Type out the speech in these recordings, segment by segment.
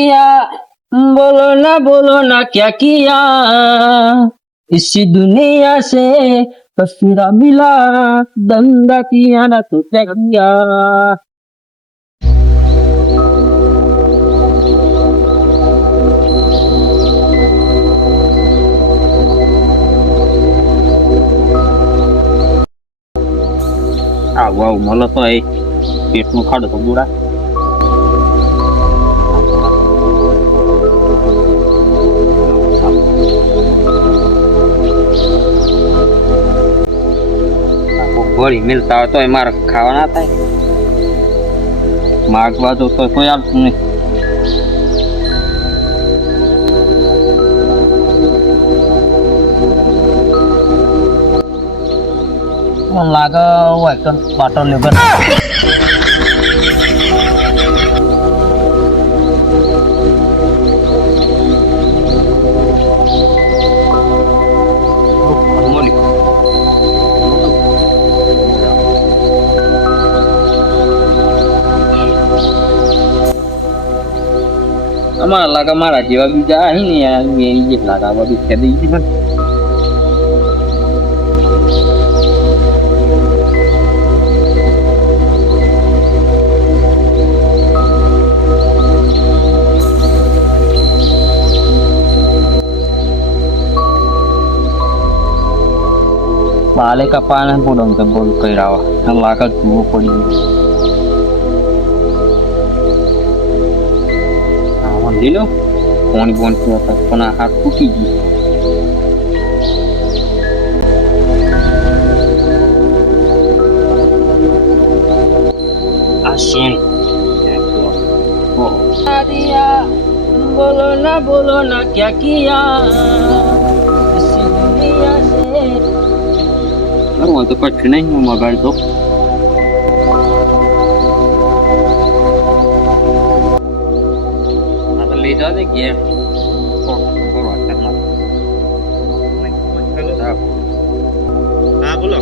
दिया बोलो ना क्या किया इसी दुनिया से कसीरा मिला दंगा किया ना तो क्या किया આવું આવું મળે તો એ પેટનું ખાડો તો બુડા ગોળી મિલતા હોય તો એ મારે ખાવા ના થાય માગવા જો તો કોઈ આવતું નહીં લાગે હોય કે બાટો લેબર અમારા લાગે મારા જેવા બીજા અહીં ને એ લાગે બધું ખેદી પણ પાલે કપાને બોડમ કે બોલ કઈરાવા લાગે જુઓ પડી લીલો કોણી બોન હતા પણ આ હાથ તૂટી ગયો આ શેન बोलो ना क्या किया इसी दुनिया से तो कुछ नहीं हूँ मगर तो ले जा दे गेम હા બોલો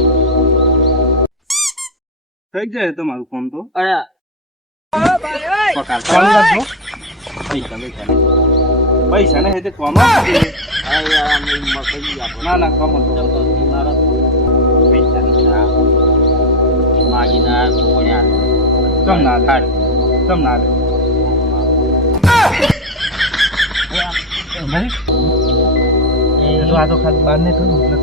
થઈ જાય તમારું ફોન તો અરે પૈસા ને હેતે કોમાં ના ના કમ પૈસા માગીના કમ ના કમ ના આ તો ખાલી બાર ને કરું એટલે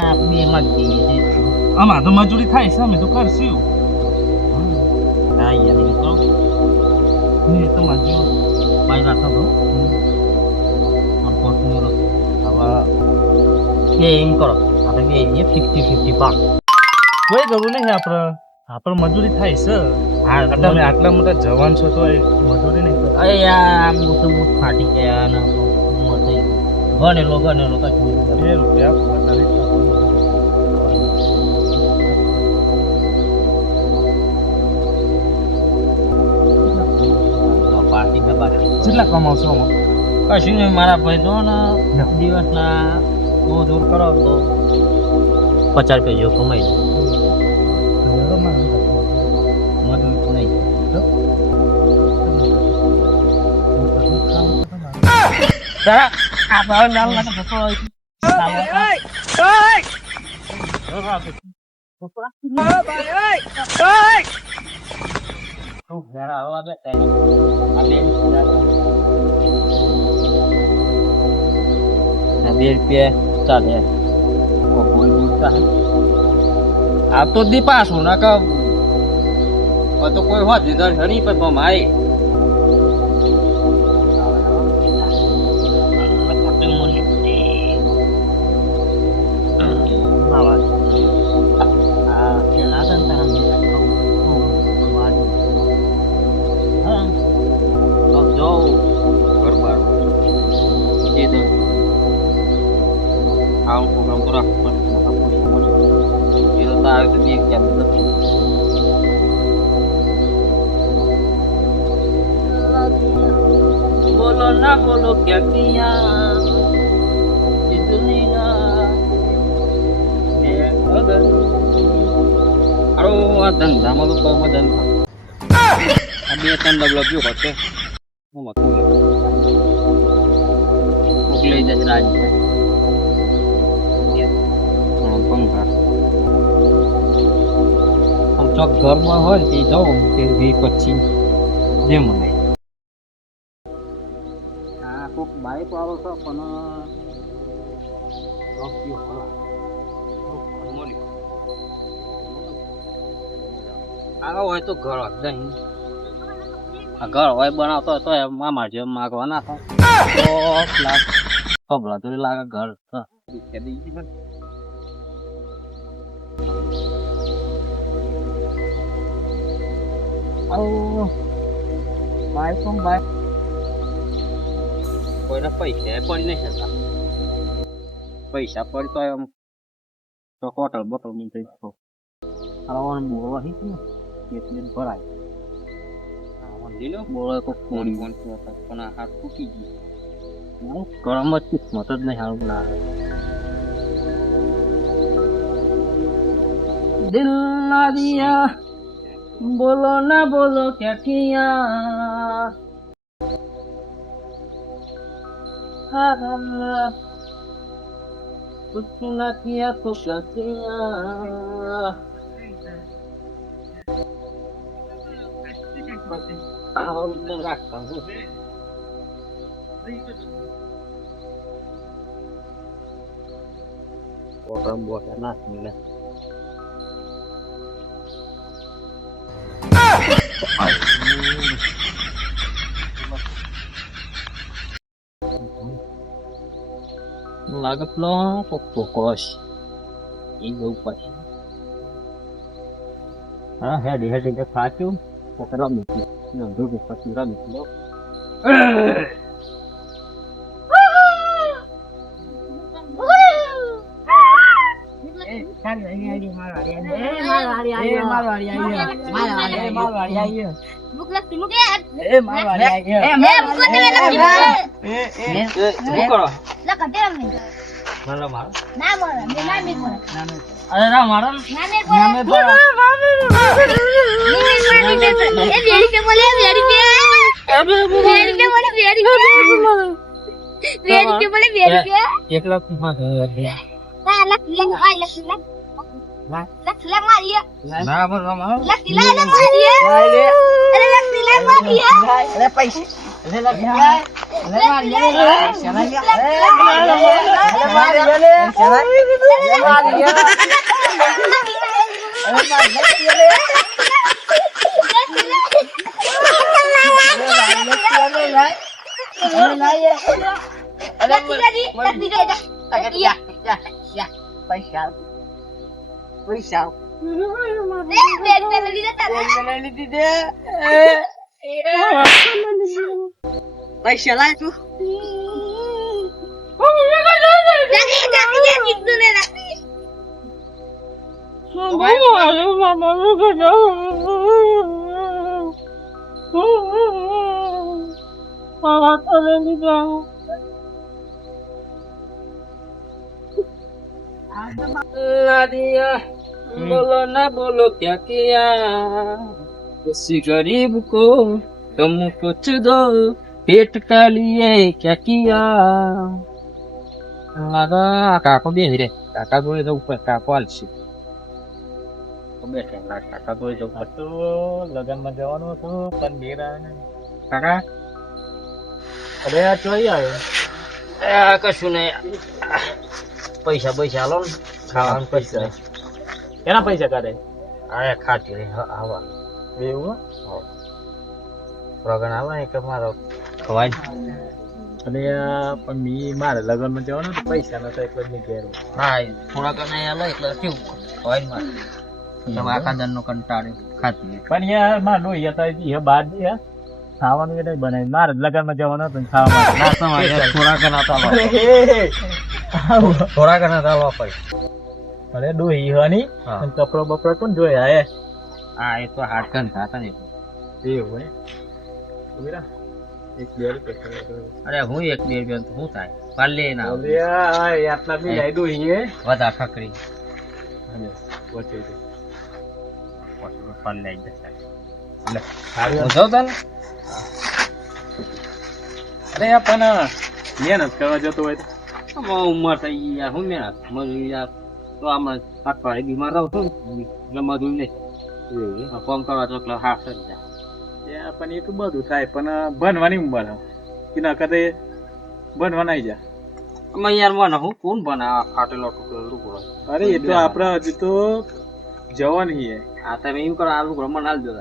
આપણે એમાં જ જઈએ છીએ આમાં તો મજૂરી થાય છે અમે તો કરશું હા યાર એ તો નહીં તો મજૂરી મારી રાખો તો હવે એમ કરો આપણે બે 50-50 પાક કોઈ જરૂર નહીં આપણે મજૂરી થાય છે હા તમે આટલા મોટા જવાન છો તો મજૂરી નહીં અરે યાર આમ મોટું ફાટી ગયા ને ગણેલો કશું 2 રૂપિયા કેટલા કમાવશો કશું નહીં મારા ભાઈ તો ને દિવસના દૂર કરો તો 50 રૂપિયા જેવું કમાઈ મજૂર નહીં આ ભાવ લાલ લાગે તો ચાલે આ તો દીપાશું ના કે તો કોઈ હોત જીધર હણી પર my program tu rapat maka push itu tahu itu dia yang betul बोलो ना बोलो क्या किया इस दुनिया में अगर अरो धंधा में तो काम धंधा આ બે ત્રણ ડબલો પીવો પડશે હું મતું કોક લઈ જશે રાજ પંખા આમ ચોક ઘરમાં હોય ને તે જાઉં તે પછી જે મને હા કોક બાઈક વાળો છે પણ આવો હોય તો ઘર નહીં આ ઘર હોય બનાવતો હોય તો એમાં મારે જેમ માગવા ના થાય તો લાખ ખબર તો લાગે ઘર કોઈને પૈસા પડી નહીં શકતા પૈસા પડી તો એમ તો હોટલ બોટલ ની થઈ બોલવા એટલે ભરાય બોલો તો કોડી કોણ પણ આ હાથ તૂટી ગયું ગરમ જ કિસ્મત જ નહીં સારું લાગે દિલ ના દિયા બોલો ના બોલો ક્યાંથી कुछ न किया तो क्या किया रखता हूँ orang buat enak nih lagat lo fokus ini upah head ke kacau pokoknya mesti nunggu kesiran lo पैसा लाए तू बोलो ना बोलो क्या किया किसी गरीब को तुम कुछ दो पेट का लिए क्या किया लगा काको भी रे काका बोले तो ऊपर काको आलसी तो बैठे ना काका बोले तो ऊपर तो लगन में जवानो तो पण मेरा काका अरे आ चोई आयो आ कશું નહીં પૈસા પૈસા લો ખાવાનું પૈસા એના પૈસા કાઢે આ ખાતી આવા એવું પ્રોગ્રામ આવે ને કે મારો ખવાય અને પણ મી મારે લગનમાં જવાનું તો પૈસા નતા એટલે ની ઘેર હા થોડા કને આલો એટલે કેવું ખવાય મારે તમે આખા દનનો કંટાળ્યો ખાતી પણ યાર માર લોહી હતા એ બાદ હે ખાવાનું એટલે બનાવી મારે લગનમાં જવાનું હતું ખાવા માટે થોડા કના તો થોડા કના તો આલો પડી અરે ડોહી હની અને કપડો બપડો કોણ જોયા હે હા એ તો હાથ કન થાતા ને એવું હે એક બે રૂપિયા અરે હું એક બે રૂપિયા તો શું થાય પાલે ના આટલા બી લઈ ડોહી હે વધા ખકડી અને વચ્ચે પાલે લઈ જશે જાવ તને અરે યાર પણ મહેનત કરવા જતો હોય તો ઉંમર થઈ યાર હું મહેનત મજૂરી યાર તો આમાં અઠવાડિયે બીમાર રહું છું એટલે મજૂરી નહીં ફોન કરવા તો એટલે હાફ થઈ જાય પણ એ તો બધું થાય પણ બનવાની ઉંમર એના કરતા બનવા નાઈ જા અમે યાર મને હું કોણ બનાવ ફાટેલો ટુકડો અરે એ તો આપડે હજી તો જવાન હી હા તમે એમ કરો આ લુકડો મને હાલ દો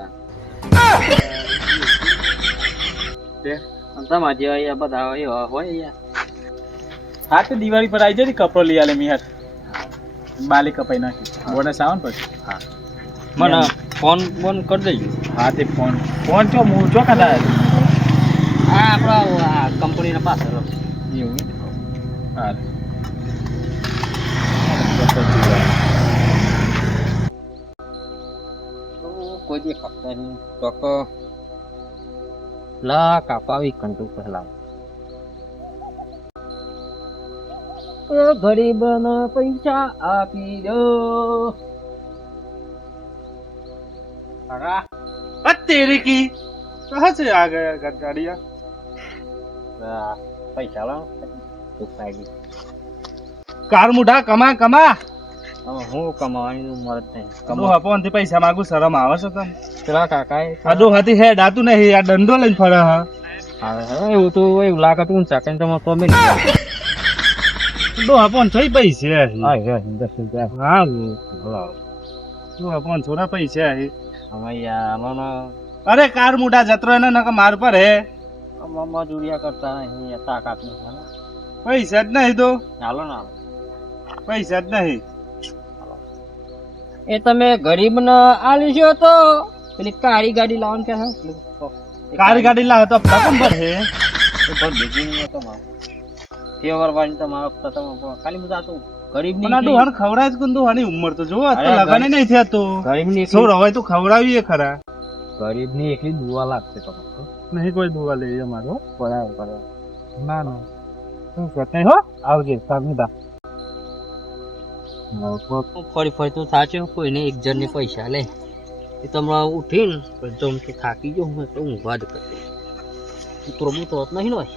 તમારા જેવા યાર બધા એવા હોય યાર હા તો દિવાળી પર આવી જાય કપડો લઈ આલે મિહાર બાલી કપાઈ નાખી બોનસ આવે ને પછી હા મને ફોન ફોન કરી દેજો હા તે ફોન ફોન છો હું છો કદા હા આપણા કંપનીના પાસે એવું હા કોઈ દી ખપતા નહીં તો લા કાપાવી કંટુ પહેલા ગરીબના પૈસા આપી દો तेरी की कहाँ से आ गया गाड़िया પૈસા લાવ કાર મુઢા કમા કમા હું કમાવાની ઉંમર જ નહીં કમો હપોન થી પૈસા માંગુ શરમ આવે છે તને પેલા કાકા આડો હાથી હે ડાતું નહીં આ દંડો લઈને ફરે હા એવું તો એવું લાગે તું ચાકન તો તો મેં દો હપોન થઈ પૈસા હા 10 રૂપિયા હા દો હપોન થોડા પૈસા હે હવે યાર અરે કાર મુઢા જતરો એને નકા માર પર હે મજૂરિયા કરતા નહીં તાકાત નહીં પૈસા જ નહીં તો હાલો ને પૈસા જ નહીં એ તમે ગરીબ ને આલી છો તો પેલી કાળી ગાડી લાવવાનું કે કાળી ગાડી લાવે તો હપ્તા કોણ ભર હે ખાલી બધા તો ગરીબ ની ડોહન ખવડાય જ કુંદુ હની ઉંમર તો જો લગાને નહીં થયા તો ગરીબ ની સોર હોય તો ખવડાવીએ ખરા ગરીબ ની એકલી દુવા લાગશે તો નહીં કોઈ દુવા લે અમારો બરાબર ના ના શું કરતા હો આવજે સામીદા ફરી ફરી તો સાચું કોઈને એક જણ ને પૈસા લે એ તમને ઉઠીને જમ તો થાકી ગયો હું તો ઊંઘવા જ કરી ઉતરો નહીં હોય